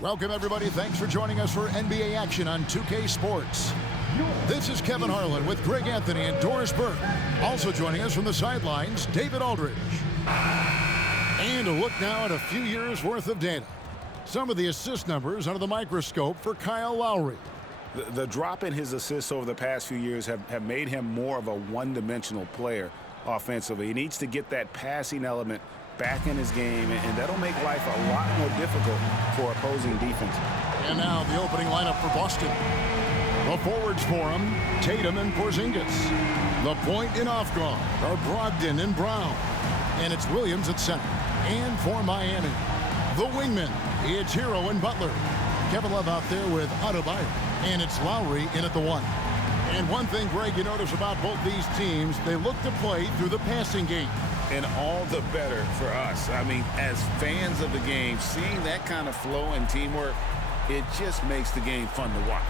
Welcome, everybody. Thanks for joining us for NBA action on 2K Sports. This is Kevin Harlan with Greg Anthony and Doris Burke. Also joining us from the sidelines, David Aldridge. And a look now at a few years' worth of data. Some of the assist numbers under the microscope for Kyle Lowry. The drop in his assists over the past few years have made him more of a one-dimensional player offensively. He needs to get that passing element back in his game, and that'll make life a lot more difficult for opposing defense. And now the opening lineup for Boston. The forwards for him, Tatum and Porzingis. The point and off guard are Brogdon and Brown. And it's Williams at center. And for Miami, the wingmen, it's Hero and Butler. Kevin Love out there with Adebayo. And it's Lowry in at the one. And one thing, Greg, you notice about both these teams, they look to play through the passing game. And all the better for us. I mean, as fans of the game, seeing that kind of flow and teamwork, it just makes the game fun to watch.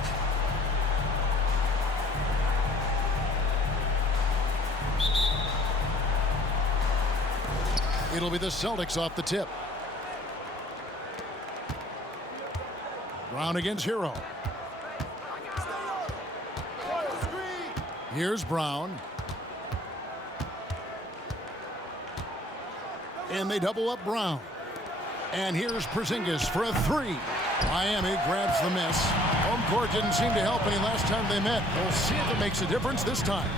It'll be the Celtics off the tip. Brown against Hero. Here's Brown. And they double up Brown. And here's Porzingis for a three. Miami grabs the miss. Home court didn't seem to help any last time they met. We'll see if it makes a difference this time.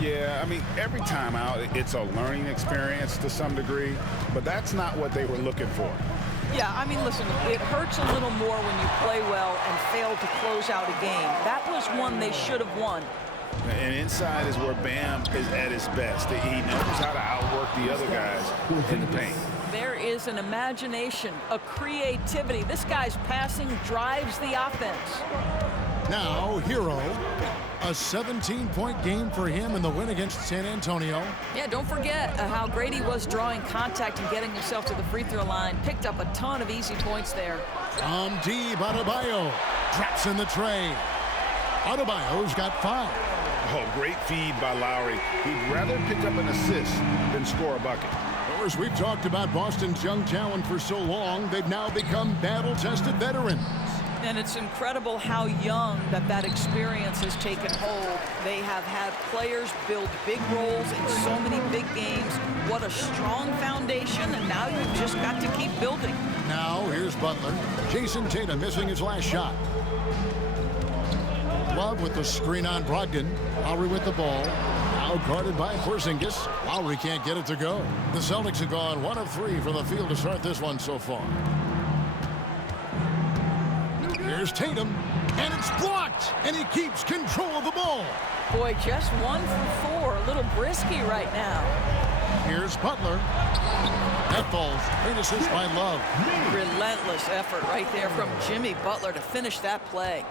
Yeah, I mean, every time out, it's a learning experience to some degree, but that's not what they were looking for. Yeah, I mean, listen, it hurts a little more when you play well and fail to close out a game. That was one they should have won. And inside is where Bam is at his best. He knows how to outwork the other guys in the paint. There is an imagination, a creativity. This guy's passing drives the offense. Now, Hero. A 17-point game for him in the win against San Antonio. Yeah, don't forget how great he was drawing contact and getting himself to the free throw line. Picked up a ton of easy points there. From deep, Adebayo traps in the tray. Adebayo's got 5. Oh, great feed by Lowry. He'd rather pick up an assist than score a bucket. Of course, we've talked about Boston's young talent for so long, they've now become battle-tested veterans. And it's incredible how young that experience has taken hold. They have had players build big roles in so many big games. What a strong foundation, and now you've just got to keep building. Now, here's Butler. Jason Tatum missing his last shot. Love with the screen on Brogdon. Lowry with the ball. Now guarded by Porzingis. Lowry can't get it to go. The Celtics have gone 1 of 3 from the field to start this one so far. Here's Tatum, and it's blocked, and he keeps control of the ball. Boy, just 1 for 4, a little brisky right now. Here's Butler. That falls. Great assist by Love. Relentless effort right there from Jimmy Butler to finish that play.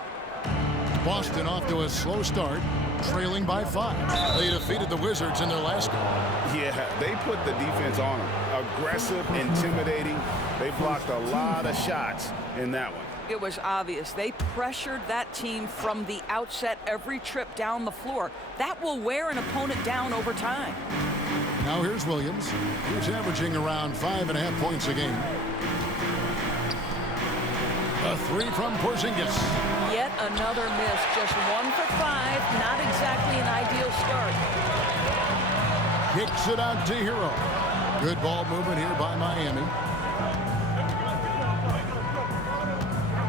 Boston off to a slow start, trailing by 5. They defeated the Wizards in their last game. Yeah, they put the defense on them. Aggressive, intimidating. They blocked a lot of shots in that one. It was obvious. They pressured that team from the outset every trip down the floor. That will wear an opponent down over time. Now here's Williams, who's averaging around 5.5 points a game. A 3 from Porzingis. Yet another miss. Just 1 for 5. Not exactly an ideal start. Kicks it out to Hero. Good ball movement here by Miami.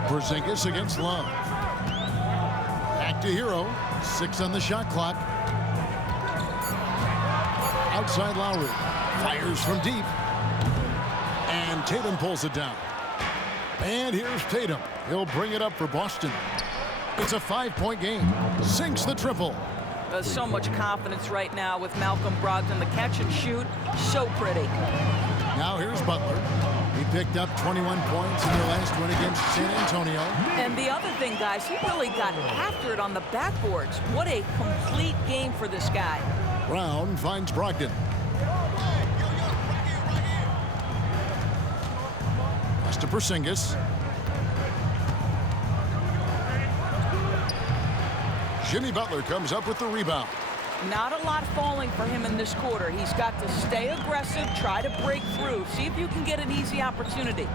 Porzingis against Love. Back to Hero. 6 on the shot clock. Outside Lowry. Fires from deep. And Tatum pulls it down. And here's Tatum. He'll bring it up for Boston. It's a 5-point game. Sinks the triple. So much confidence right now with Malcolm Brogdon. The catch and shoot, so pretty. Now here's Butler. He picked up 21 points in their last win against San Antonio. And the other thing, guys, he really got after it on the backboards. What a complete game for this guy. Brown finds Brogdon. Pass to Porzingis. Jimmy Butler comes up with the rebound. Not a lot falling for him in this quarter. He's got to stay aggressive, try to break through. See if you can get an easy opportunity.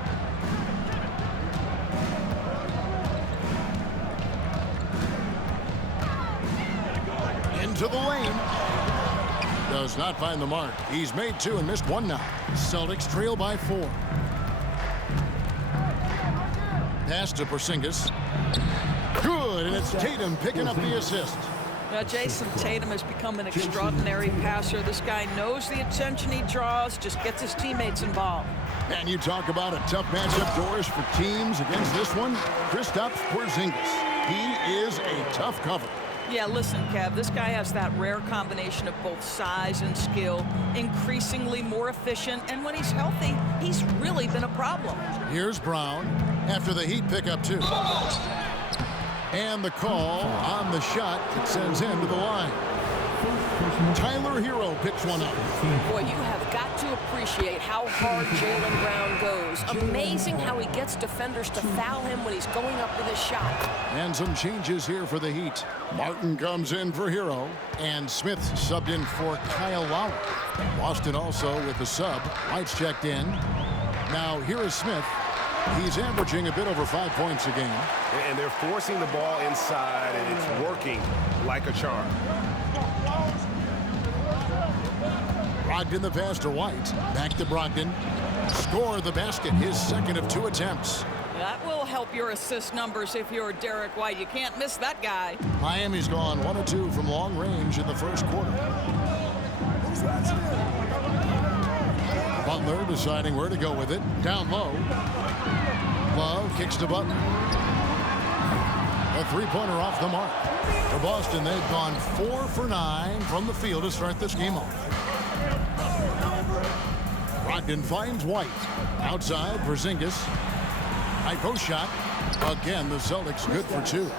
into the lane. Does not find the mark. He's made 2 and missed 1 now. Celtics trail by 4. Pass to Porzingis. Good, and it's Tatum picking up the assist. Now, Jason Tatum has become an extraordinary passer. This guy knows the attention he draws, just gets his teammates involved. And you talk about a tough matchup, Doris, for teams against this one. Kristaps Porzingis. He is a tough cover. Yeah, listen, Kev, this guy has that rare combination of both size and skill, increasingly more efficient, and when he's healthy, he's really been a problem. Here's Brown after the Heat pick up 2. And the call on the shot that sends him to the line. Tyler Hero picks one up. Boy, you have got to appreciate how hard Jaylen Brown goes. Amazing how he gets defenders to foul him when he's going up with his shot. And some changes here for the Heat. Martin comes in for Hero, and Smith subbed in for Kyle Lowry. Boston also with the sub. White's checked in. Now here is Smith. He's averaging a bit over 5 points a game. And they're forcing the ball inside, and it's working like a charm. Brogdon the pass to White. Back to Brogdon. Score the basket, his second of 2 attempts. That will help your assist numbers if you're Derek White. You can't miss that guy. Miami's gone 1 of 2 from long range in the first quarter. Butler deciding where to go with it. Down low. Love kicks to Butler. A 3-pointer off the mark. For Boston, they've gone 4 for 9 from the field to start this game off. Brogdon finds White. Outside, Porzingis. High post shot. Again, the Celtics good for 2.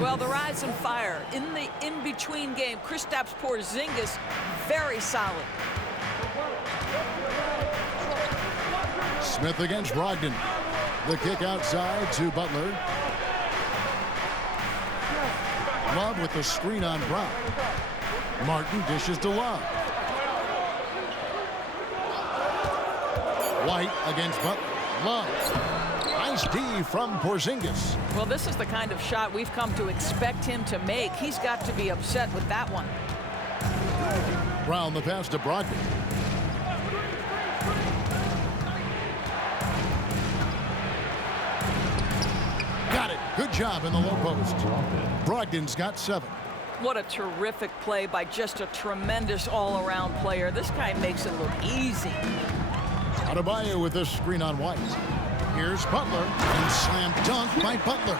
Well, the rise and fire in the in-between game. Kristaps Porzingis, very solid. Smith against Brogdon. The kick outside to Butler. Love with the screen on Brown. Martin dishes to Love. White against Butler. Love. Nice D from Porzingis. Well, this is the kind of shot we've come to expect him to make. He's got to be upset with that one. Brown the pass to Brogdon. Got it. Good job in the low post. Brogdon's got 7. What a terrific play by just a tremendous all-around player. This guy makes it look easy. Adebayo with this screen on White. Here's Butler, and slam dunk by Butler.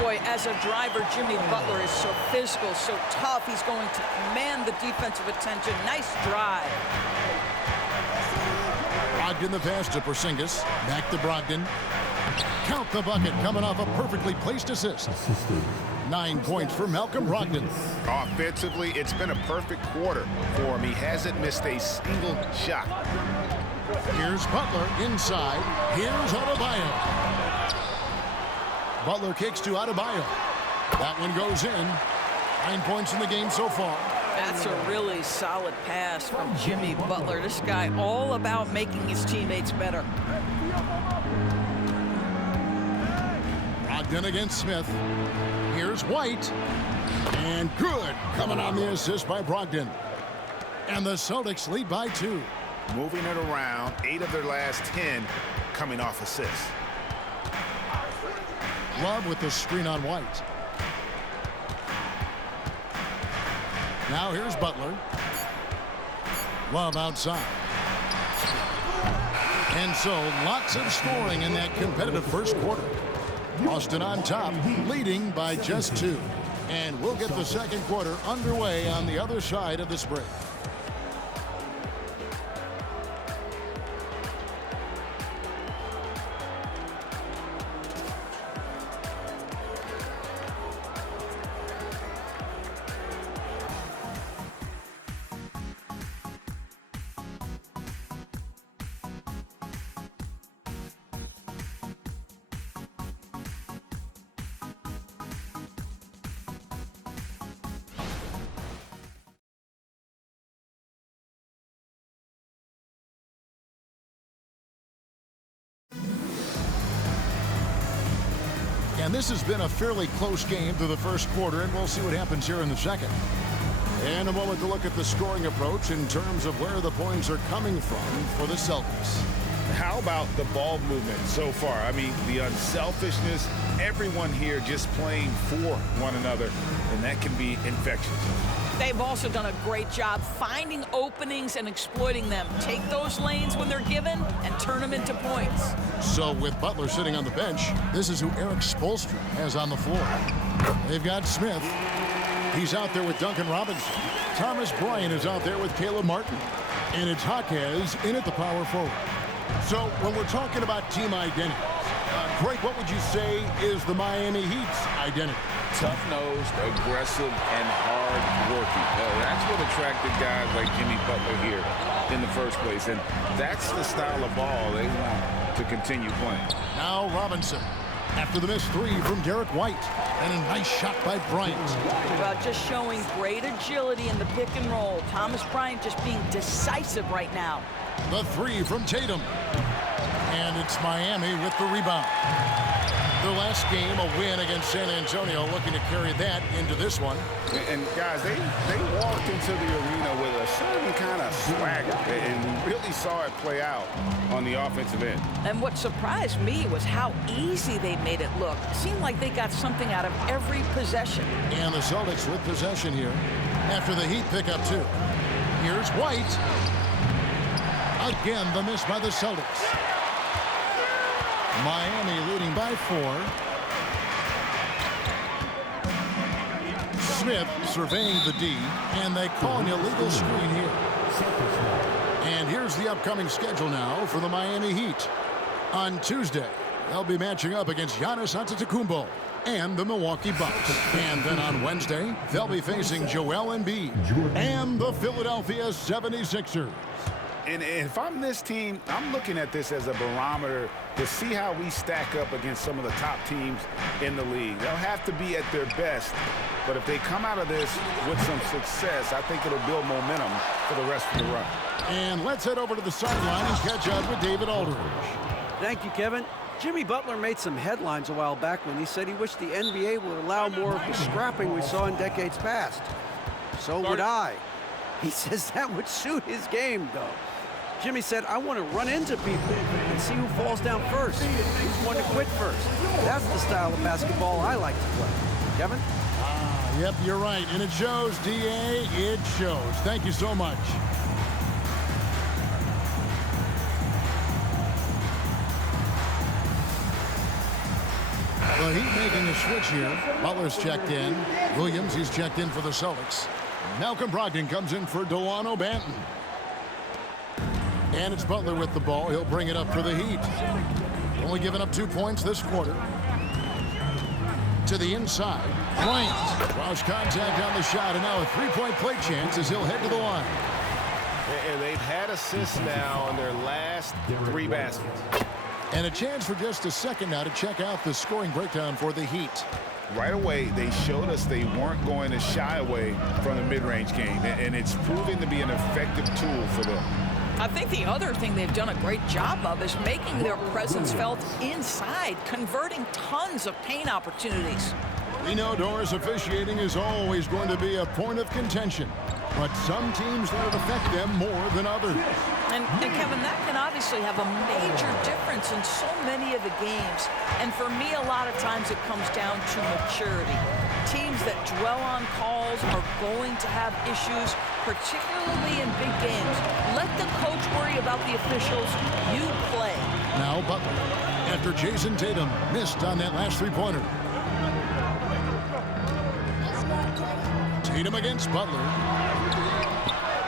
Boy, as a driver, Jimmy Butler is so physical, so tough. He's going to command the defensive attention. Nice drive. Brogdon the pass to Porzingis. Back to Brogdon. Count the bucket coming off a perfectly placed assist. 9 points for Malcolm Brogdon. Offensively, it's been a perfect quarter for him. He hasn't missed a single shot. Here's Butler inside. Here's Adebayo. Butler kicks to Adebayo. That one goes in. 9 points in the game so far. That's a really solid pass from Jimmy Butler. This guy all about making his teammates better. Brogdon against Smith. Here's White. And good. Coming on the assist by Brogdon. And the Celtics lead by 2. Moving it around, 8 of their last 10 coming off assists. Love with the screen on White. Now here's Butler. Love outside. And so lots of scoring in that competitive first quarter. Boston on top, leading by just 2. And we'll get the second quarter underway on the other side of this break. And this has been a fairly close game through the first quarter, and we'll see what happens here in the second. And a moment to look at the scoring approach in terms of where the points are coming from for the Celtics. How about the ball movement so far? I mean, the unselfishness, everyone here just playing for one another, and that can be infectious. They've also done a great job finding openings and exploiting them. Take those lanes when they're given and turn them into points. So with Butler sitting on the bench, this is who Eric Spoelstra has on the floor. They've got Smith. He's out there with Duncan Robinson. Thomas Bryant is out there with Caleb Martin. And it's Jaquez in at the power forward. So when we're talking about team identity, Greg, what would you say is the Miami Heat's identity? Tough-nosed, aggressive, and hard-working. That's what attracted guys like Jimmy Butler here in the first place. And that's the style of ball they want to continue playing. Now Robinson. After the missed three from Derek White. And a nice shot by Bryant. Well, just showing great agility in the pick and roll. Thomas Bryant just being decisive right now. The three from Tatum. And it's Miami with the rebound. Their last game, a win against San Antonio, looking to carry that into this one. And guys, they walked into the arena with a certain kind of swagger, and we really saw it play out on the offensive end. And what surprised me was how easy they made it look. It seemed like they got something out of every possession. And the Celtics with possession here after the Heat pick up two. Here's White. Again, the miss by the Celtics. Miami leading by 4. Smith surveying the D, and they call an illegal screen here. And here's the upcoming schedule now for the Miami Heat. On Tuesday, they'll be matching up against Giannis Antetokounmpo and the Milwaukee Bucks. And then on Wednesday, they'll be facing Joel Embiid and the Philadelphia 76ers. And if I'm this team, I'm looking at this as a barometer to see how we stack up against some of the top teams in the league. They'll have to be at their best, but if they come out of this with some success, I think it'll build momentum for the rest of the run. And let's head over to the sideline and catch up with David Aldridge. Thank you, Kevin. Jimmy Butler made some headlines a while back when he said he wished the NBA would allow more of the scrapping we saw in decades past. So would I. He says that would suit his game, though. Jimmy said, I want to run into people and see who falls down first, who's one to quit first. That's the style of basketball I like to play. Kevin? Yep, you're right. And it shows, D.A. It shows. Thank you so much. The Heat making a switch here. Butler's checked in. Williams, he's checked in for the Celtics. Malcolm Brogdon comes in for Delano Banton. And it's Butler with the ball. He'll bring it up for the Heat. Only giving up 2 points this quarter. To the inside. Bryant draws contact on the shot, and now a three-point play chance as he'll head to the line. And they've had assists now on their last 3 baskets. And a chance for just a second now to check out the scoring breakdown for the Heat. Right away, they showed us they weren't going to shy away from the mid-range game, and it's proving to be an effective tool for them. I think the other thing they've done a great job of is making their presence felt inside, converting tons of paint opportunities. We know Doris officiating is always going to be a point of contention, but some teams let it affect them more than others. And Kevin, that can obviously have a major difference in so many of the games. And for me, a lot of times it comes down to maturity. Teams that dwell on calls are going to have issues, particularly in big games. Let the coach worry about the officials. You play. Now Butler, after Jason Tatum missed on that last three-pointer. Tatum against Butler.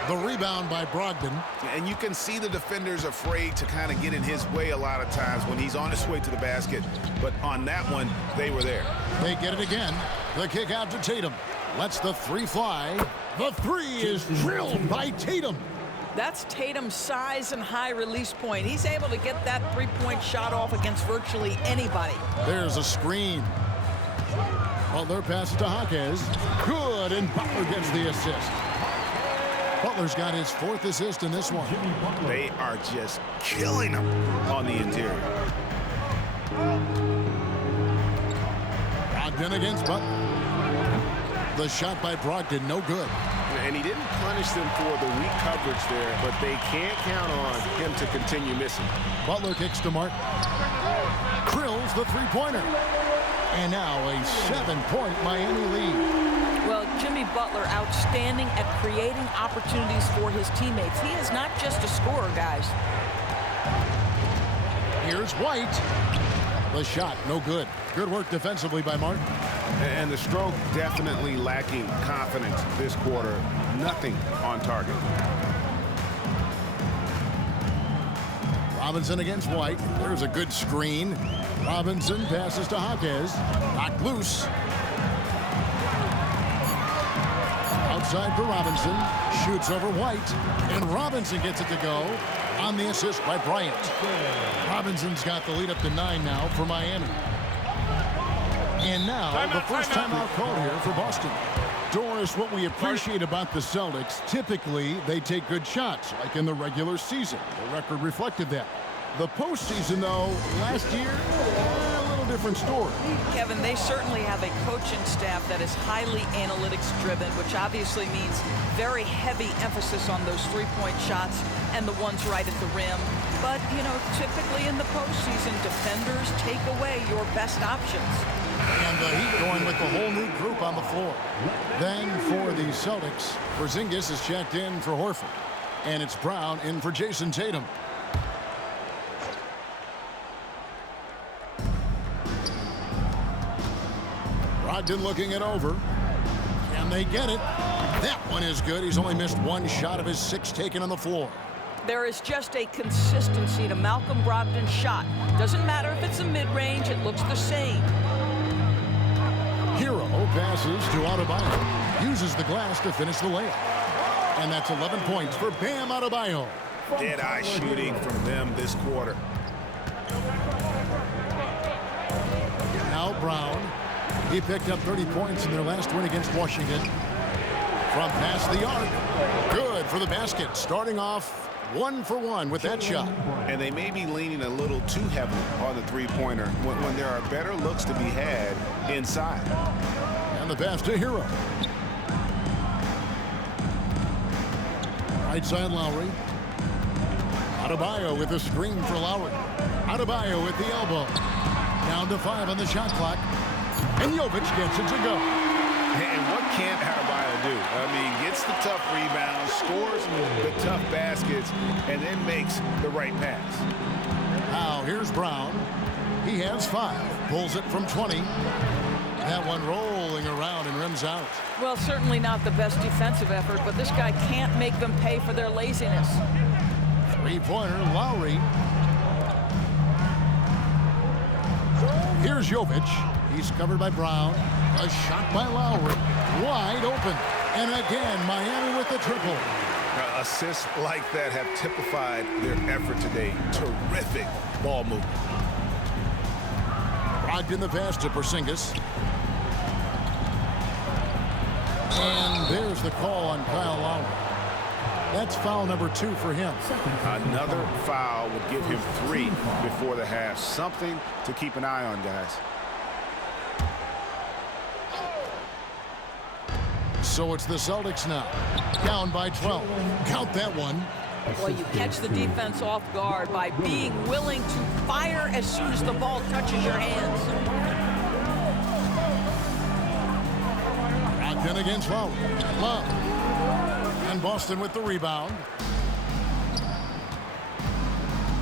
The rebound by Brogdon. And you can see the defenders afraid to kind of get in his way a lot of times when he's on his way to the basket. But on that one, they were there. They get it again. The kick out to Tatum. Lets the three fly. The three is drilled by Tatum. That's Tatum's size and high release point. He's able to get that three-point shot off against virtually anybody. There's a screen. Butler passes to Jaquez. Good, and Butler gets the assist. Butler's got his 4th assist in this one. They are just killing him on the interior. Brogdon against Butler. The shot by Brogdon, no good. And he didn't punish them for the weak coverage there, but they can't count on him to continue missing. Butler kicks to Mark. Krills the three-pointer. And now a 7-point Miami lead. Well, Jimmy Butler outstanding at creating opportunities for his teammates. He is not just a scorer, guys. Here's White. The shot, no good. Good work defensively by Mark. And the stroke definitely lacking confidence this quarter. Nothing on target. Robinson against White. There's a good screen. Robinson passes to Jaquez. Knocked loose. Outside for Robinson. Shoots over White. And Robinson gets it to go on the assist by Bryant. Robinson's got the lead up to 9 now for Miami. And now the first timeout called here for Boston. Doris, what we appreciate about the Celtics, typically they take good shots, like in the regular season. The record reflected that. The postseason, though, last year, a little different story. Kevin, they certainly have a coaching staff that is highly analytics driven, which obviously means very heavy emphasis on those three-point shots and the ones right at the rim. But, you know, typically in the postseason, defenders take away your best options. And the Heat going with the whole new group on the floor. Then for the Celtics, Porzingis is checked in for Horford. And it's Brown in for Jason Tatum. Brogdon looking it over. Can they get it? That one is good. He's only missed one shot of his 6 taken on the floor. There is just a consistency to Malcolm Brogdon's shot. Doesn't matter if it's a mid-range, it looks the same. Hero passes to Adebayo. Uses the glass to finish the layup. And that's 11 points for Bam Adebayo. Dead-eye shooting from them this quarter. Now Brown. He picked up 30 points in their last win against Washington. From past the arc. Good for the basket. Starting off 1 for 1 with that shot. And they may be leaning a little too heavily on the three-pointer when there are better looks to be had inside. And the pass to Hero. Right side Lowry. Adebayo with a screen for Lowry. Adebayo with the elbow. Down to 5 on the shot clock. And Jovic gets it to go. And what can't Adebayo do? I mean, gets the tough rebounds, scores the tough baskets, and then makes the right pass. Now here's Brown. He has 5. Pulls it from 20. That one rolling around and rims out. Well, certainly not the best defensive effort, but this guy can't make them pay for their laziness. Three-pointer, Lowry. Here's Jovic. He's covered by Brown. A shot by Lowry. Wide open. And again, Miami with the triple. Assists like that have typified their effort today. Terrific ball movement. Brogdon the pass to Porzingis. And there's the call on Kyle Lowry. That's foul number 2 for him. Another foul would give him 3 before the half. Something to keep an eye on, guys. So it's the Celtics now. Down by 12. Count that one. Well, you catch the defense off guard by being willing to fire as soon as the ball touches your hands. Brogdon against Lowry. Love. And Boston with the rebound.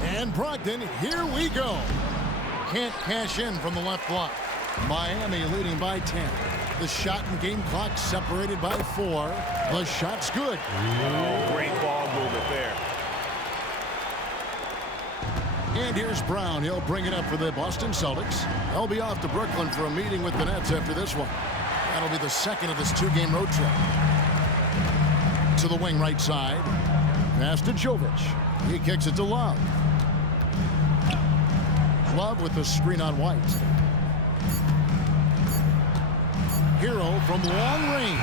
And Brogdon, here we go. Can't cash in from the left block. Miami leading by 10. The shot and game clock separated by 4. The shot's good. Oh, great ball movement there. And here's Brown. He'll bring it up for the Boston Celtics. They'll be off to Brooklyn for a meeting with the Nets after this one. That'll be the second of this 2-game road trip. To the wing right side. Pass to Jovic. He kicks it to Love. Love with the screen on White. Hero from long range.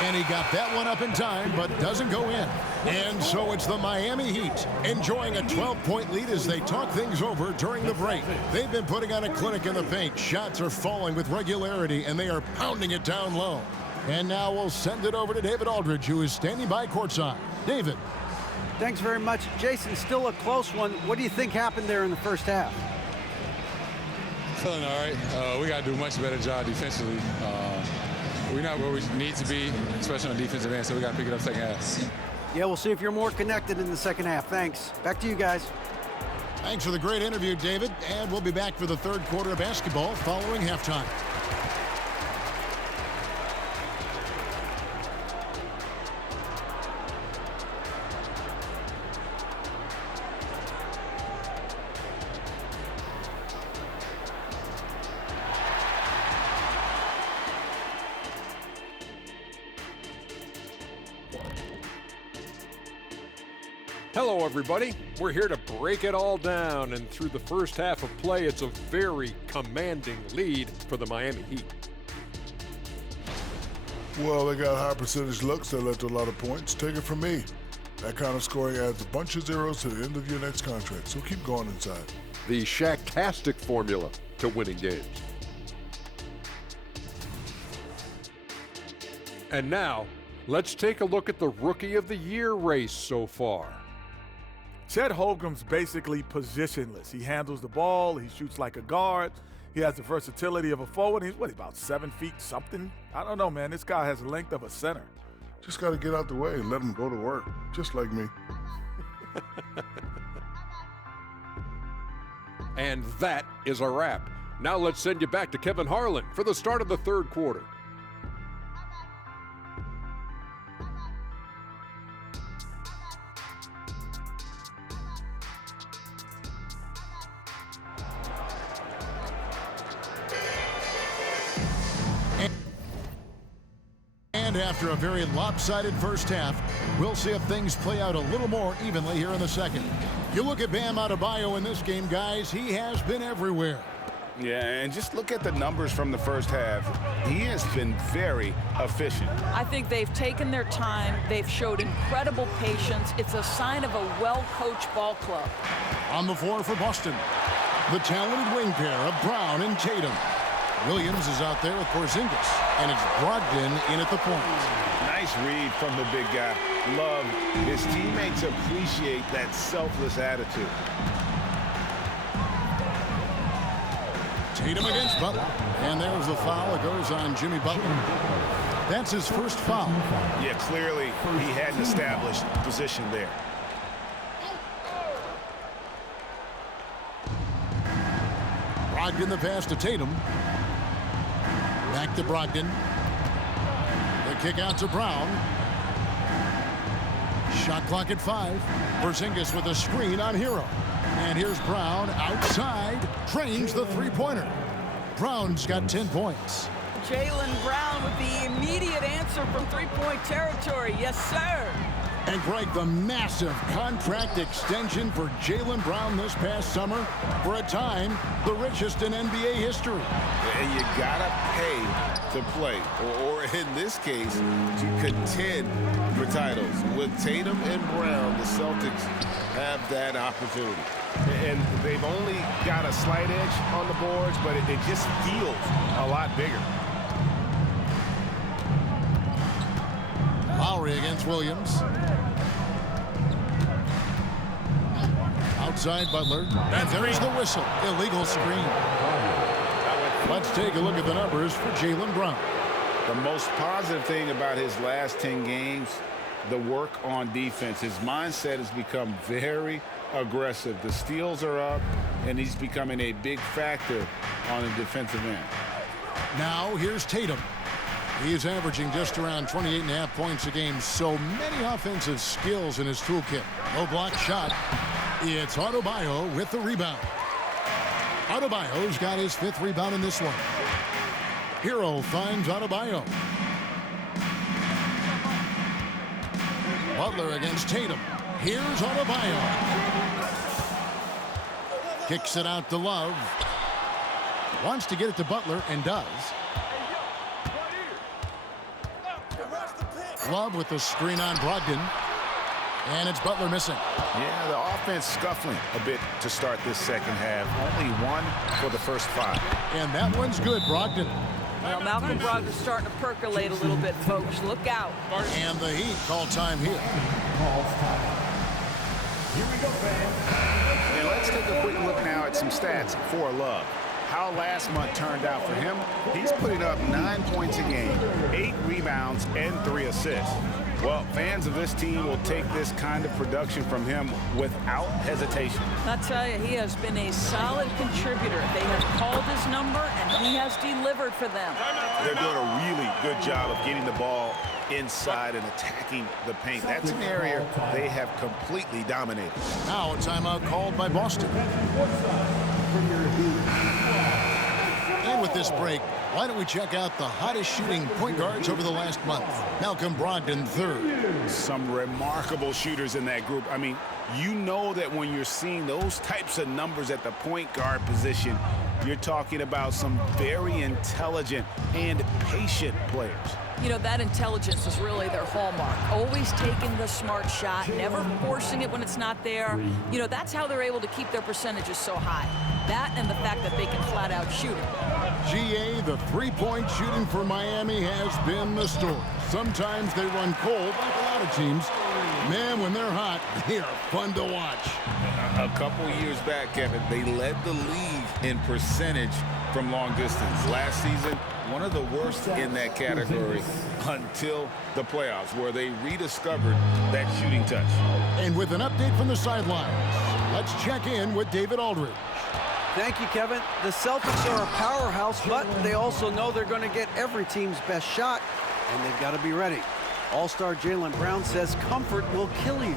And he got that one up in time, but doesn't go in. And so it's the Miami Heat enjoying a 12-point lead as they talk things over during the break. They've been putting on a clinic in the paint. Shots are falling with regularity, and they are pounding it down low. And now we'll send it over to David Aldridge, who is standing by courtside. David. Thanks very much. Jason, still a close one. What do you think happened there in the first half? Feeling all right. We got to do a much better job defensively. We're not where we need to be, especially on the defensive end, so we got to pick it up second half. Yeah, we'll see if you're more connected in the second half. Thanks. Back to you guys. Thanks for the great interview, David. And we'll be back for the third quarter of basketball following halftime. Hello, everybody. We're here to break it all down, and through the first half of play, it's a very commanding lead for the Miami Heat. Well, they got high percentage looks that led to a lot of points. Take it from me. That kind of scoring adds a bunch of zeros to the end of your next contract, so keep going inside. The Shaq-tastic formula to winning games. And now, let's take a look at the Rookie of the Year race so far. Chet Holmgren's basically positionless. He handles the ball. He shoots like a guard. He has the versatility of a forward. He's, about 7 feet something? I don't know, man. This guy has the length of a center. Just got to get out the way and let him go to work, just like me. And that is a wrap. Now let's send you back to Kevin Harlan for the start of the third quarter. And after a very lopsided first half, we'll see if things play out a little more evenly here in the second. You look at Bam Adebayo in this game, guys, he has been everywhere. Yeah, and just look at the numbers from the first half. He has been very efficient. I think they've taken their time. They've showed incredible patience. It's a sign of a well-coached ball club. On the floor for Boston, the talented wing pair of Brown and Tatum. Williams is out there with Porzingis, and it's Brogdon in at the point. Nice read from the big guy. Love his teammates appreciate that selfless attitude. Tatum against Butler, and there's the foul. It goes on Jimmy Butler. That's his first foul. Yeah, clearly he had an established position there. Brogdon the pass to Tatum. Back to Brogdon. The kick out to Brown. Shot clock at 5. Porzingis with a screen on Hero. And here's Brown outside. Drains the three-pointer. Brown's got 10 points. Jaylen Brown with the immediate answer from three-point territory. Yes, sir. And Greg, the massive contract extension for Jaylen Brown this past summer, for a time, the richest in NBA history. And you gotta pay to play, or in this case, to contend for titles. With Tatum and Brown, the Celtics have that opportunity. And they've only got a slight edge on the boards, but it just feels a lot bigger. Lowry against Williams. Outside Butler. And there's the whistle. Illegal screen. Let's take a look at the numbers for Jaylen Brown. The most positive thing about his last 10 games, the work on defense. His mindset has become very aggressive. The steals are up, and he's becoming a big factor on the defensive end. Now here's Tatum. He's averaging just around 28.5 points a game. So many offensive skills in his toolkit. No block shot. It's Adebayo with the rebound. Adebayo's got his 5th rebound in this one. Hero finds Adebayo. Butler against Tatum. Here's Adebayo. Kicks it out to Love. Wants to get it to Butler and does. Love with the screen on Brogdon. And it's Butler missing. Yeah, the offense scuffling a bit to start this second half. Only 1 for the first 5. And that one's good, Brogdon. Well, Malcolm Brogdon's starting to percolate a little bit, folks. Look out. And the Heat call time here. Here we go, fans. And let's take a quick look now at some stats for Love. How last month turned out for him. He's putting up 9 points a game, 8 rebounds, and 3 assists. Well, fans of this team will take this kind of production from him without hesitation. I tell you, he has been a solid contributor. They have called his number, and he has delivered for them. They're doing a really good job of getting the ball inside and attacking the paint. That's an area they have completely dominated. Now a timeout called by Boston. And with this break, why don't we check out the hottest shooting point guards over the last month? Malcolm Brogdon, third. Some remarkable shooters in that group. I mean, you know that when you're seeing those types of numbers at the point guard position, you're talking about some very intelligent and patient players. You know, that intelligence is really their hallmark. Always taking the smart shot, never forcing it when it's not there. You know, that's how they're able to keep their percentages so high. That and the fact that they can flat out shoot it. GA, the three-point shooting for Miami has been the story. Sometimes they run cold, like a lot of teams. Man, when they're hot, they are fun to watch. A couple years back, Kevin, they led the league in percentage from long distance. Last season, one of the worst in that category until the playoffs, where they rediscovered that shooting touch. And with an update from the sidelines, let's check in with David Aldridge. Thank you, Kevin. The Celtics are a powerhouse, but they also know they're going to get every team's best shot, and they've got to be ready. All-star Jaylen Brown says comfort will kill you.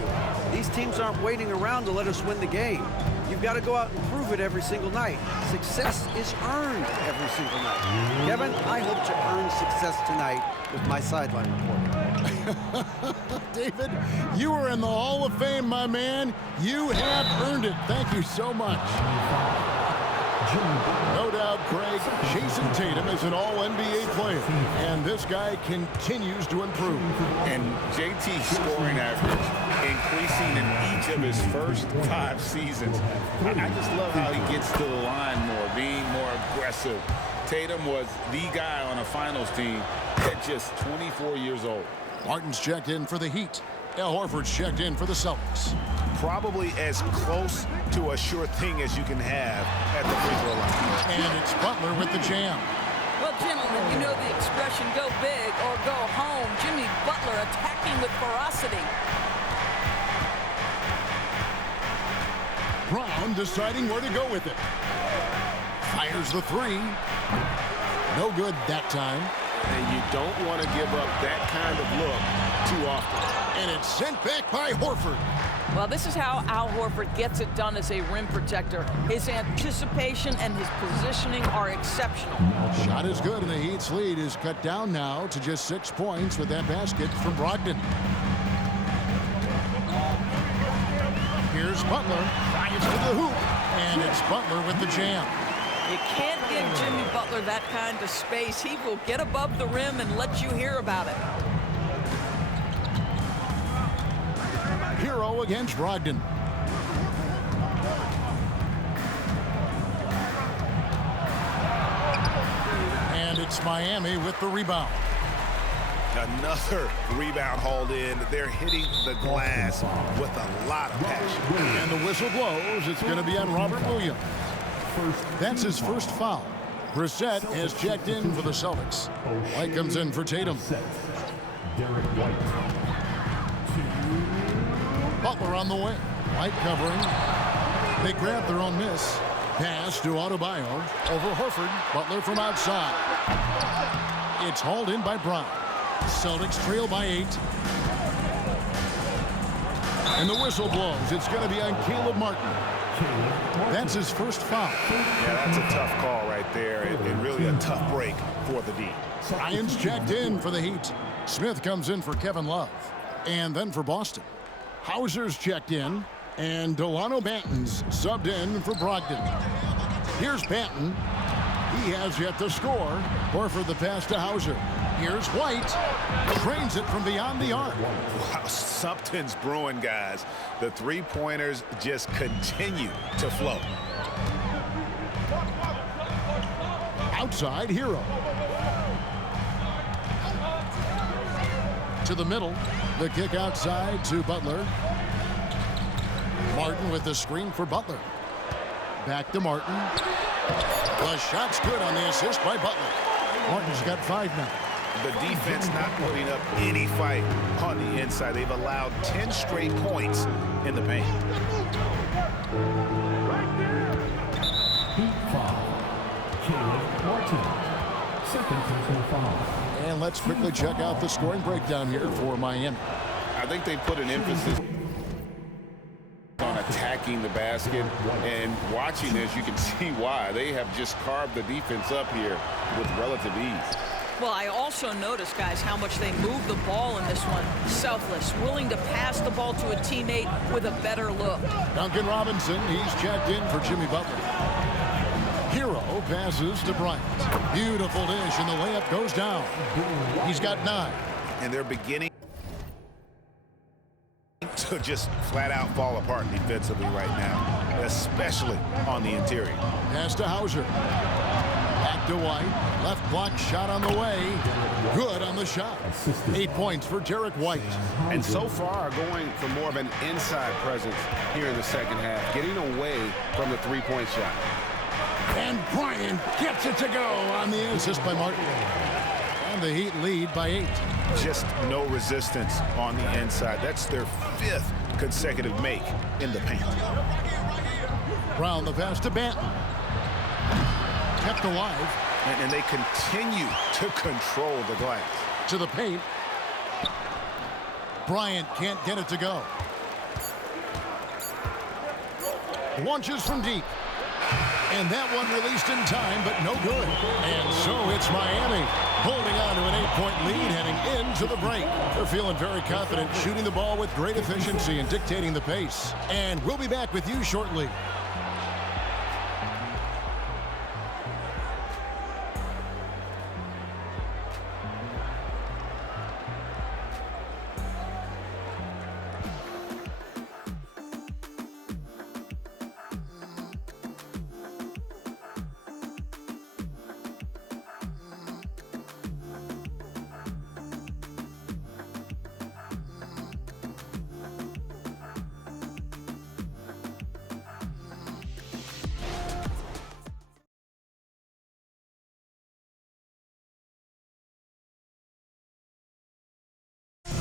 These teams aren't waiting around to let us win the game. You've got to go out and prove it every single night. Success is earned every single night. Kevin, I hope to earn success tonight with my sideline reporting. David, you are in the Hall of Fame, my man. You have earned it. Thank you so much. No doubt, Craig, Jason Tatum is an all-NBA player, and this guy continues to improve. And JT's scoring average increasing in each of his first 5 seasons. I just love how he gets to the line more, being more aggressive. Tatum was the guy on a finals team at just 24 years old. Martin's checked in for the Heat. Al Horford's checked in for the Celtics. Probably as close to a sure thing as you can have at the free throw line. And it's Butler with the jam. Well, gentlemen, you know the expression go big or go home. Jimmy Butler attacking with ferocity. Brown deciding where to go with it. Fires the three. No good that time. And you don't want to give up that kind of look too often. And it's sent back by Horford. Well, this is how Al Horford gets it done as a rim protector. His anticipation and his positioning are exceptional. Shot is good, and the Heat's lead is cut down now to just 6 points with that basket from Brogdon. Here's Butler. Drives to the hoop. And it's Butler with the jam. You can't give Jimmy Butler that kind of space. He will get above the rim and let you hear about it. Hero against Brogdon. And it's Miami with the rebound. Another rebound hauled in. They're hitting the glass with a lot of passion. And the whistle blows. It's going to be on Robert Williams. That's his first foul. Brissett has checked in for the Celtics. White comes in for Tatum. Butler on the way. White covering. They grab their own miss. Pass to Adebayo. Over Horford. Butler from outside. It's hauled in by Brown. Celtics trail by 8. And the whistle blows. It's going to be on Caleb Martin. That's his first foul. Yeah, that's a tough call right there, and really a tough break for the D. Ryan's checked in for the Heat. Smith comes in for Kevin Love. And then for Boston, Hauser's checked in, and Delano Banton's subbed in for Brogdon. Here's Banton. He has yet to score. Horford the pass to Hauser. Here's White. Trains it from beyond the arc. Wow, something's brewing, guys. The three-pointers just continue to flow. Outside, Hero. To the middle. The kick outside to Butler. Martin with the screen for Butler. Back to Martin. The shot's good on the assist by Butler. Martin's got 5 now. The defense not putting up any fight on the inside. They've allowed 10 straight points in the paint. And let's quickly check out the scoring breakdown here for Miami. I think they put an emphasis on attacking the basket, and watching this, you can see why. They have just carved the defense up here with relative ease. Well, I also noticed, guys, how much they moved the ball in this one. Selfless, willing to pass the ball to a teammate with a better look. Duncan Robinson, he's checked in for Jimmy Butler. Hero passes to Bryant. Beautiful dish, and the layup goes down. He's got 9. And they're beginning to just flat out fall apart defensively right now, especially on the interior. Pass to Hauser. Back to White. Left block shot on the way. Good on the shot. 8 points for Derek White. And so far going for more of an inside presence here in the second half, getting away from the three-point shot. And Bryant gets it to go on the assist by Martin. And the Heat lead by 8. Just no resistance on the inside. That's their 5th consecutive make in the paint. Brown the pass to Banton. Kept alive. And they continue to control the glass. To the paint. Bryant can't get it to go. Launches from deep. And that one released in time, but no good. And so it's Miami holding on to an 8-point lead heading into the break. They're feeling very confident, shooting the ball with great efficiency and dictating the pace. And we'll be back with you shortly.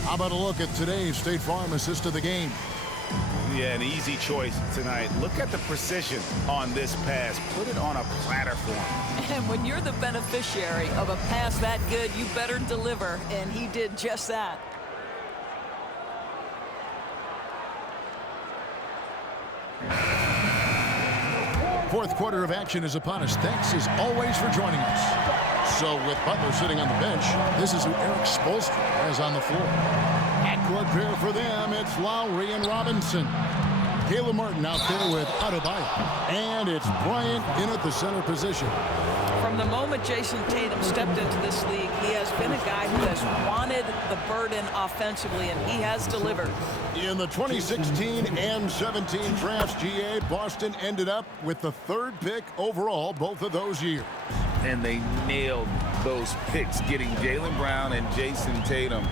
How about a look at today's State Farm assist of the game? Yeah, an easy choice tonight. Look at the precision on this pass. Put it on a platter for him. And when you're the beneficiary of a pass that good, you better deliver. And he did just that. Fourth quarter of action is upon us. Thanks as always for joining us. So with Butler sitting on the bench, this is who Eric Spoelstra has on the floor. Backcourt pair for them, it's Lowry and Robinson. Caleb Martin out there with Adebayo. And it's Bryant in at the center position. From the moment Jason Tatum stepped into this league, he has been a guy who has wanted the burden offensively, and he has delivered. In the 2016 and 17 drafts, GA, Boston ended up with the 3rd pick overall both of those years. And they nailed those picks, getting Jaylen Brown and Jason Tatum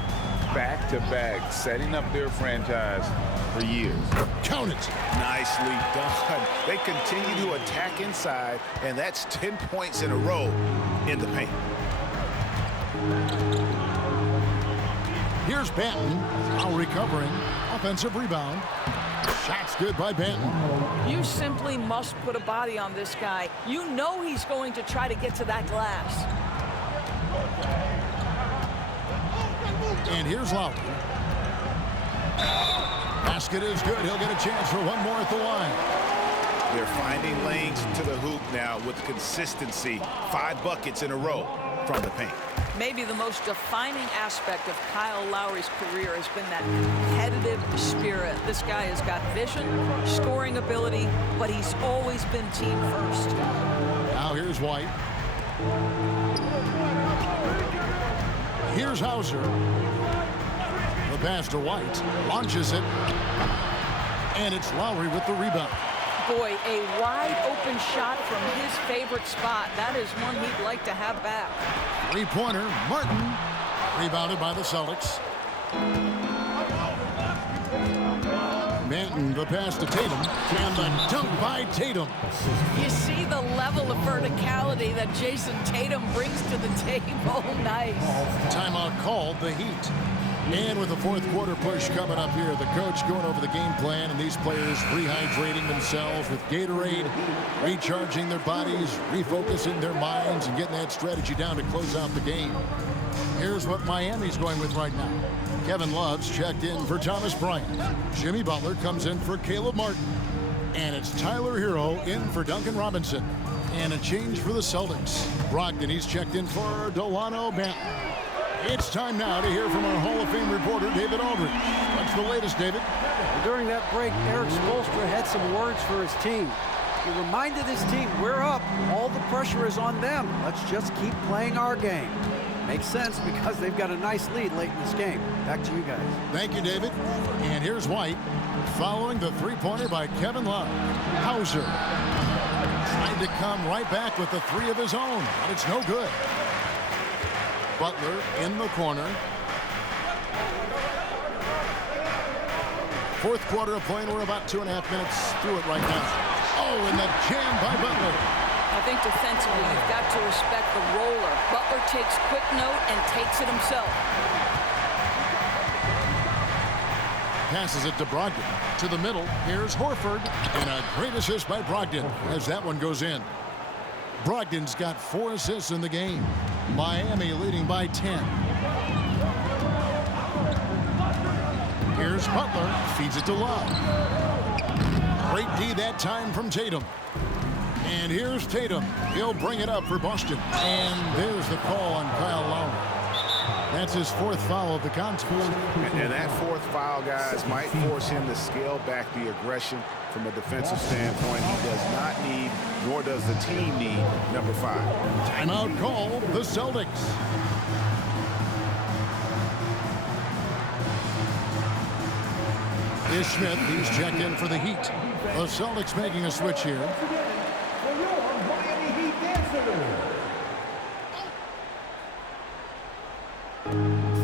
back-to-back, setting up their franchise for years. Count it. Nicely done. They continue to attack inside, and that's 10 points in a row in the paint. Here's Banton, now recovering. Offensive rebound. Shot's good by Banton. You simply must put a body on this guy. You know he's going to try to get to that glass. And here's Lowry. Basket is good. He'll get a chance for one more at the line. They're finding lanes to the hoop now with consistency. 5 buckets in a row from the paint. Maybe the most defining aspect of Kyle Lowry's career has been that competitive spirit. This guy has got vision, scoring ability, but he's always been team first. Now here's White. Here's Hauser. The pass to White. Launches it. And it's Lowry with the rebound. Boy, a wide open shot from his favorite spot. That is one he'd like to have back. Three-pointer, Martin. Rebounded by the Celtics. Manton, the pass to Tatum, and the dunk by Tatum. You see the level of verticality that Jason Tatum brings to the table. Nice. Timeout called, the Heat. And with the fourth quarter push coming up here, the coach going over the game plan, and these players rehydrating themselves with Gatorade, recharging their bodies, refocusing their minds, and getting that strategy down to close out the game. Here's what Miami's going with right now. Kevin Love's checked in for Thomas Bryant. Jimmy Butler comes in for Caleb Martin. And it's Tyler Hero in for Duncan Robinson. And a change for the Celtics. Brogdon, he's checked in for Delano Banton. It's time now to hear from our Hall of Fame reporter, David Aldridge. What's the latest, David? During that break, Eric Spoelstra had some words for his team. He reminded his team, we're up. All the pressure is on them. Let's just keep playing our game. Makes sense because they've got a nice lead late in this game. Back to you guys. Thank you, David. And here's White following the three-pointer by Kevin Love. Hauser trying to come right back with the three of his own, but it's no good. Butler in the corner. Fourth quarter of play, and we're about 2.5 minutes through it right now. Oh, and the jam by Butler. I think defensively, you've got to respect the roller. Butler takes quick note and takes it himself. Passes it to Brogdon. To the middle, here's Horford. And a great assist by Brogdon as that one goes in. Brogdon's got 4 assists in the game. Miami leading by 10. Here's Butler. Feeds it to Love. Great D that time from Tatum. And here's Tatum. He'll bring it up for Boston. And there's the call on Kyle Lowry. That's his 4th foul of the contest. And that 4th foul, guys, might force him to scale back the aggression from a defensive standpoint. He does not need, nor does the team need, number 5. Timeout call, the Celtics. Ish Smith, he's checked in for the Heat. The Celtics making a switch here.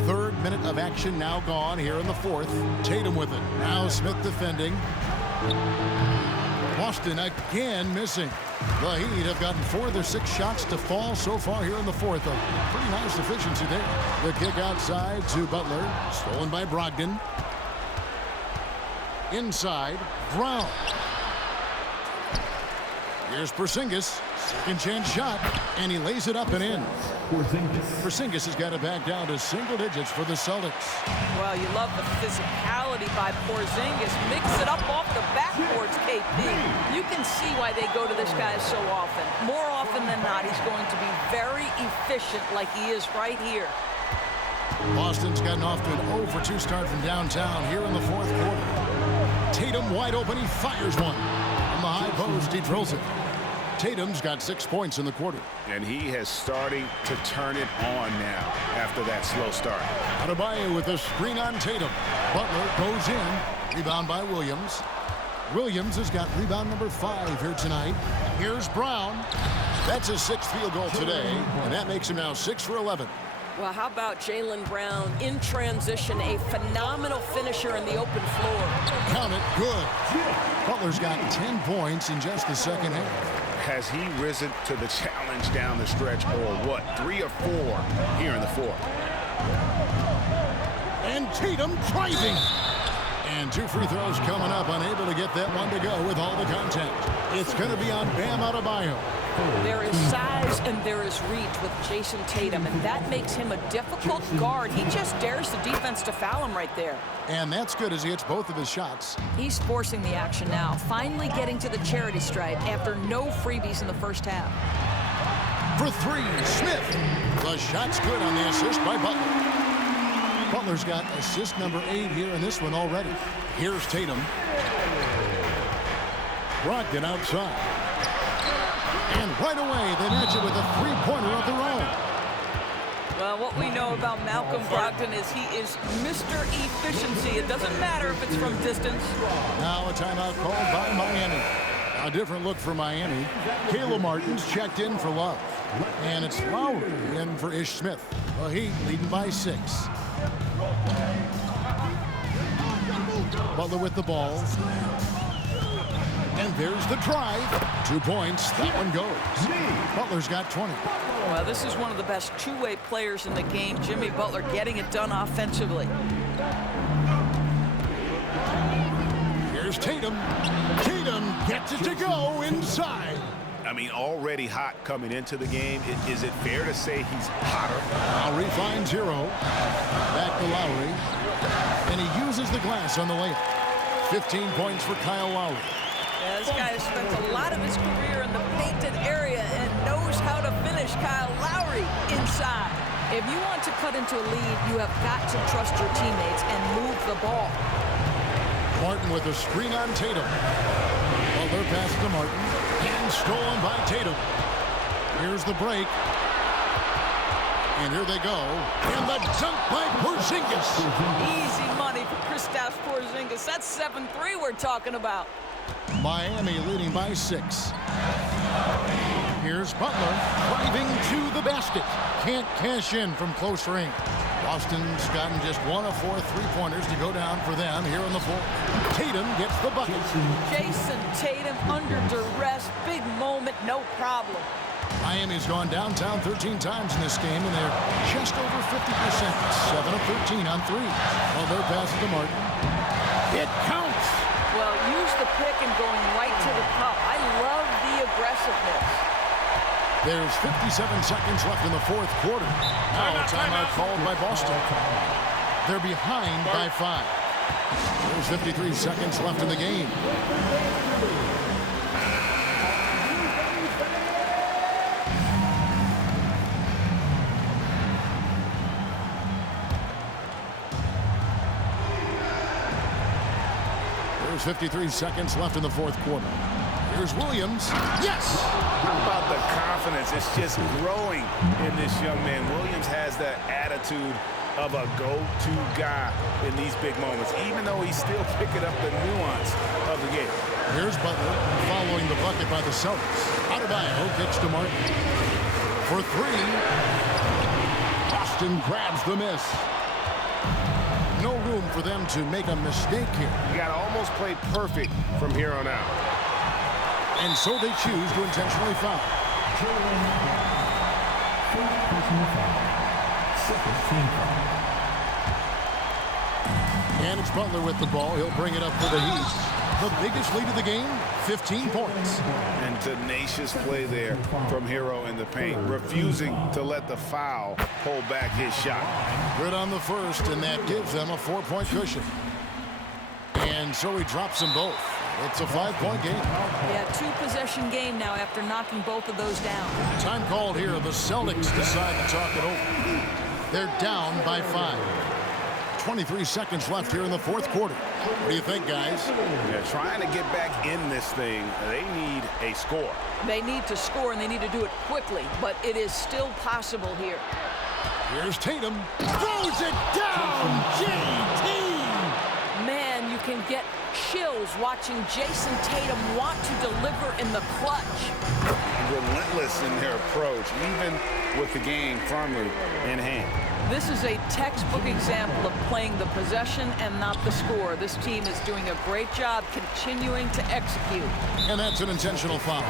Third minute of action now gone here in the 4th. Tatum with it. Now Smith defending. Boston again missing. The Heat have gotten 4 of their 6 shots to fall so far here in the 4th. A pretty nice efficiency there. The kick outside to Butler. Stolen by Brogdon. Inside, Brown. Here's Porzingis. Second chance shot, and he lays it up and in. Porzingis has got it back down to single digits for the Celtics. Well, you love the physicality by Porzingis. Mix it up off the backboards, KP. You can see why they go to this guy so often. More often than not, he's going to be very efficient like he is right here. Boston's gotten off to an 0-for-2 start from downtown here in the 4th quarter. Tatum wide open, he fires one. On the high post, he drills it. Tatum's got 6 points in the quarter. And he has starting to turn it on now after that slow start. Adebayo with a screen on Tatum. Butler goes in. Rebound by Williams. Williams has got rebound number 5 here tonight. Here's Brown. That's his 6th field goal today, and that makes him now 6 for 11. Well, how about Jaylen Brown in transition, a phenomenal finisher in the open floor. Count it, good. Butler's got 10 points in just the second half. Has he risen to the challenge down the stretch, or what? 3 or 4 here in the 4th. And Tatum driving. And 2 free throws coming up, unable to get that one to go with all the contact. It's going to be on Bam Adebayo. There is size and there is reach with Jason Tatum, and that makes him a difficult guard. He just dares the defense to foul him right there. And that's good as he hits both of his shots. He's forcing the action now, finally getting to the charity stripe after no freebies in the first half. For 3, Smith. The shot's good on the assist by Butler. Butler's got assist number 8 here in this one already. Here's Tatum. Brogdon outside. And right away, they match it with a 3-pointer of their own. Well, what we know about Malcolm Brogdon is he is Mr. Efficiency. It doesn't matter if it's from distance. Now a timeout called by Miami. A different look for Miami. Caleb Martin's checked in for Love. And it's Lowry in for Ish Smith. The Heat leading by 6. Butler with the ball. And there's the drive. 2 points. That one goes. Butler's got 20. Well, this is one of the best two-way players in the game. Jimmy Butler getting it done offensively. Here's Tatum. Tatum gets it to go inside. I mean, already hot coming into the game. Is it fair to say he's hotter? Lowry finds Hero. Back to Lowry. And he uses the glass on the layup. 15 points for Kyle Lowry. Yeah, this guy has spent a lot of his career in the painted area and knows how to finish. Kyle Lowry inside. If you want to cut into a lead, you have got to trust your teammates and move the ball. Martin with a screen on Tatum. Butler passes to Martin. And stolen by Tatum. Here's the break. And here they go. And the dunk by Porzingis. Easy money for Kristaps Porzingis. That's 7-3 we're talking about. Miami leading by 6. Here's Butler driving to the basket. Can't cash in from close range. Boston's gotten just 1 of 4 3-pointers to go down for them here on the floor. Tatum gets the bucket. Jason Tatum under duress. Big moment, no problem. Miami's gone downtown 13 times in this game, and they're just over 50%. 7 of 13 on 3. Butler passes to Martin. It counts. Well, use the pick and going right to the cup. I love the aggressiveness. There's 57 seconds left in the 4th quarter. Now a timeout called by Boston. They're behind by 5. There's 53 seconds left in the game. There's 53 seconds left in the 4th quarter. Here's Williams. Yes! How about the confidence? It's just growing in this young man. Williams has that attitude of a go-to guy in these big moments, even though he's still picking up the nuance of the game. Here's Butler following the bucket by the Celtics. Adebayo kicks to Martin. For 3. Boston grabs the miss. No room for them to make a mistake here. You got to almost play perfect from here on out. And so they choose to intentionally foul. And it's Butler with the ball. He'll bring it up for the Heat. The biggest lead of the game, 15 points. And tenacious play there from Hero in the paint, refusing to let the foul hold back his shot. Good on the first, and that gives them a 4-point cushion. And so he drops them both. It's a 5-point game. Yeah, 2-possession game now after knocking both of those down. Time called here. The Celtics decide to talk it over. They're down by 5. 23 seconds left here in the 4th quarter. What do you think, guys? Yeah, trying to get back in this thing, they need a score. They need to score, and they need to do it quickly, but it is still possible here. Here's Tatum. Throws it down! JT! Man, you can get chills watching Jason Tatum want to deliver in the clutch. Relentless in their approach, even with the game firmly in hand. This is a textbook example of playing the possession and not the score. This team is doing a great job continuing to execute. And that's an intentional foul.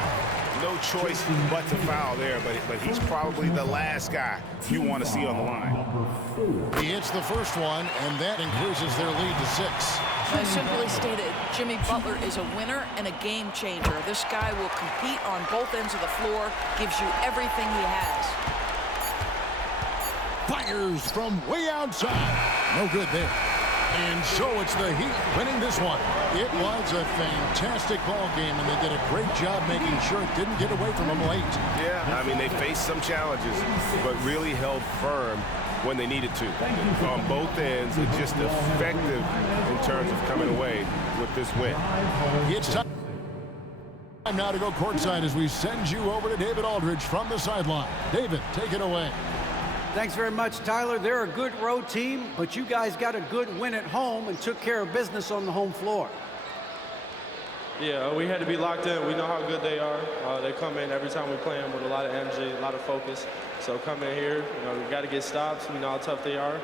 No choice but to foul there, but he's probably the last guy you want to see on the line. He hits the first one, and that increases their lead to 6. I simply stated, Jimmy Butler is a winner and a game changer. This guy will compete on both ends of the floor, gives you everything he has. Fires from way outside. No good there. And so it's the Heat winning this one. It was a fantastic ball game, and they did a great job making sure it didn't get away from them late. Yeah, I mean, they faced some challenges, but really held firm when they needed to. On both ends, it's just effective in terms of coming away with this win. It's time now to go courtside as we send you over to David Aldridge from the sideline. David, take it away. Thanks very much, Tyler. They're a good road team, but you guys got a good win at home and took care of business on the home floor. Yeah, we had to be locked in. We know how good they are. They come in every time we play them with a lot of energy, a lot of focus. So come in here, we got to get stops. We know how tough they are.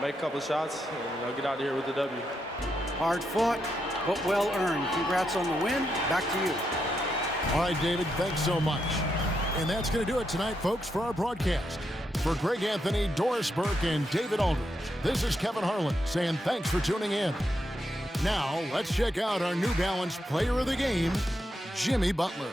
Make a couple shots and get out of here with the W. Hard fought, but well earned. Congrats on the win. Back to you. All right, David, thanks so much. And that's going to do it tonight, folks, for our broadcast. For Greg Anthony, Doris Burke, and David Aldridge, this is Kevin Harlan saying thanks for tuning in. Now, let's check out our New Balance Player of the Game, Jimmy Butler.